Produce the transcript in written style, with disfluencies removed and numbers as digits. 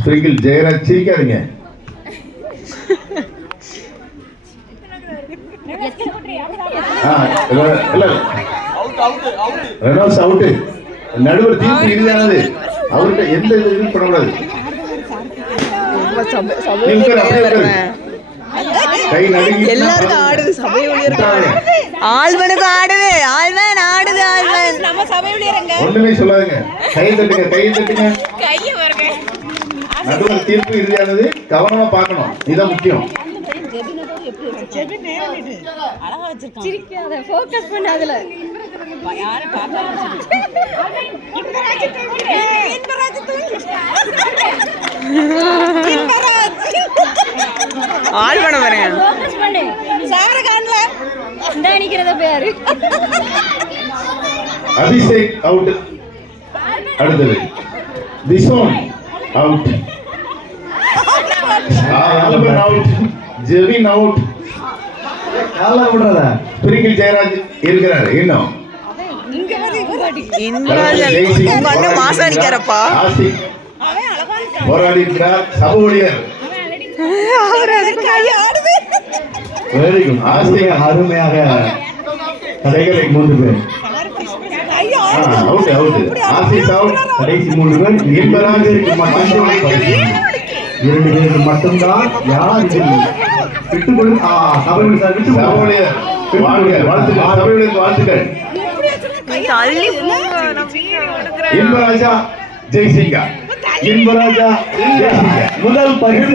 Sprinkle Jayaraj சிரிக்காதீங்க. ரெனோஸ் out. நடுவர் தீர்ப்பு இறுதியானது. அவர்கிட்ட எந்த இதுவும் பண்ணக்கூடாது. எல்லாருக்கும் ஆடுது சபை ஊழியர். ஆழ்வனுக்கு ஆடுது. ஆழ்வன் ஆடுது. ஆழ்வன் நம்ம சபை ஊழியருங்க. ஒண்ணுமே சொல்லாதீங்க. கை தட்டுங்க, கை தட்டுங்க. கையை பாருங்க. நடுவர் தீர்ப்பு இறுதியானது. கவனமா பார்க்கணும். இதுதான் முக்கியம். அழகா வச்சிருக்கான். சிரிக்காத, ஃபோக்கஸ் பண்ணு அதுல. யாரை பார்த்தா ஆள் பண்ண பாருங்க. ஃபோக்கஸ் பண்ணு. சார காணல. இந்த நிக்கிறத பேரு. அபிஷேக் அவுட். அடுத்தது திசோன் அவுட். ஆல்பன் அவுட். ஜெவின் அவுட். கால விடுறதா? ஸ்பிரிங்கிள் ஜெயராஜ் இருக்கிறார். இன்னும் மாசம் அடிக்கிறப்பா. போராடி இருக்கிறார் சபை ஊழியர். அருமையாக கடைகளை 3 பேர் அவுட் அவுட். As is out. கடைசி 3 பேர் இன்பராஜருக்கு மட்டும்தான் 2 பேருக்கு மட்டும்தான். யார் இதில் விட்டுக்கொடு சபை ஊழியர் வாழ்த்துக்கள். இன்பராஜா ஜெய்சிங்கா. இன்பராஜா முதல் பரிசு